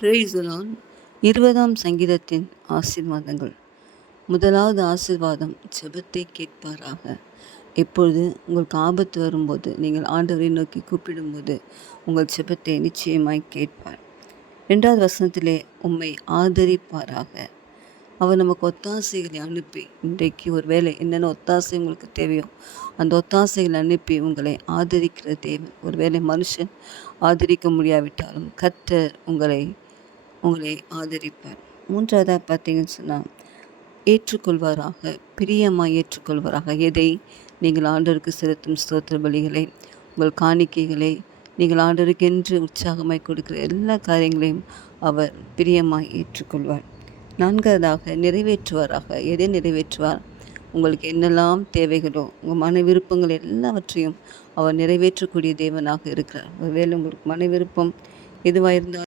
Praise the Lord. 20ஆம் சங்கீதத்தின் ஆசீர்வாதங்கள். முதலாவது ஆசீர்வாதம், ஜெபத்தை கேட்பாராக. எப்பொழுது உங்களுக்கு ஆபத்து வரும்போது நீங்கள் ஆண்டவரை நோக்கி கூப்பிடும்போது உங்கள் ஜெபத்தை நிச்சயமாய் கேட்பார். 2வது வசனத்திலே, உம்மை ஆதரிப்பாராக. அவர் நமக்கு ஒத்தாசைகளை அனுப்பி, இன்றைக்கு ஒரு வேலை என்னென்ன ஒத்தாசை உங்களுக்கு தேவையோ அந்த ஒத்தாசைகளை அனுப்பி உங்களை ஆதரிக்கிற தேவன். ஒருவேளை மனுஷன் ஆதரிக்க முடியாவிட்டாலும் கர்த்தர் உங்களை ஆதரிப்பார். 3வதாக பார்த்தீங்கன்னு சொன்னால், ஏற்றுக்கொள்வாராக, பிரியமாய் ஏற்றுக்கொள்வாராக. எதை? நீங்கள் ஆண்டவருக்கு செலுத்தும் ஸ்தோத்திர பலிகளை, உங்கள் காணிக்கைகளை, நீங்கள் ஆண்டவருக்கு என்று உற்சாகமாய் கொடுக்கிற எல்லா காரியங்களையும் அவர் பிரியமாய் ஏற்றுக்கொள்வார். 4வதாக, நிறைவேற்றுவாராக. எதை நிறைவேற்றுவார்? உங்களுக்கு என்னெல்லாம் தேவைகளோ, உங்கள் மன விருப்பங்கள் எல்லாவற்றையும் அவர் நிறைவேற்றக்கூடிய தேவனாக இருக்கிறார். ஒருவேளை உங்களுக்கு மன விருப்பம் எதுவாக இருந்தால்